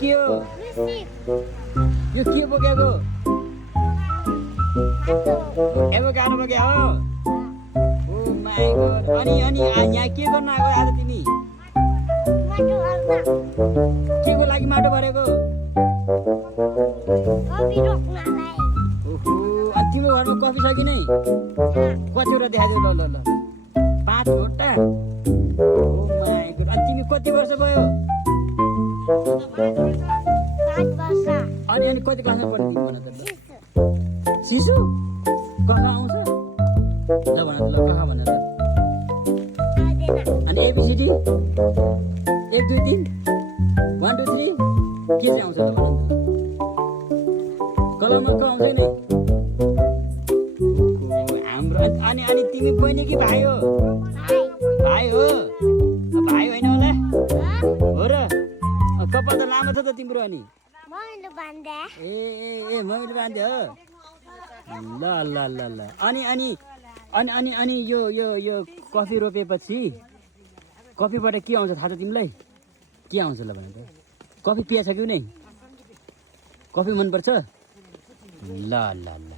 के हो यो के बोकेको एभोकाडो बोके हो ओ माय गॉड अनि यहाँ के गर्न आएको आज तिमी के को लागि माटो भरेको ओहो अनि तिम्रो घरमा कफी छ कि नै कतिवटा देखाइदेऊ ल 5 वटा ओ माय गॉड अनि तिमी कति वर्ष भयो 5 वर्ष अनि कति क्लासमा पढ्दै तिमी भन त शिशु कखा आउँछ ल भन त ल कखा भन त अनि एबीसीडी 1 2 3 1 2 3 के चाहिँ आउँछ ल भन त कलममा क आउँछ नि हाम्रो अनि तिमी बहिनी कि भाइ हो भाइ हो भाइ होइन होला हो र कपाल त लामो छ त तिम्रो अनि मैले बान्धे ए मैले बान्धे हो ल ल ल ल अनि यो कफी रोपेपछि कफीबाट के आउँछ थाहा छ तिमीलाई के आउँछ ल भन त कफी पिया छ कि नै कफी मनपर्छ ल ल ल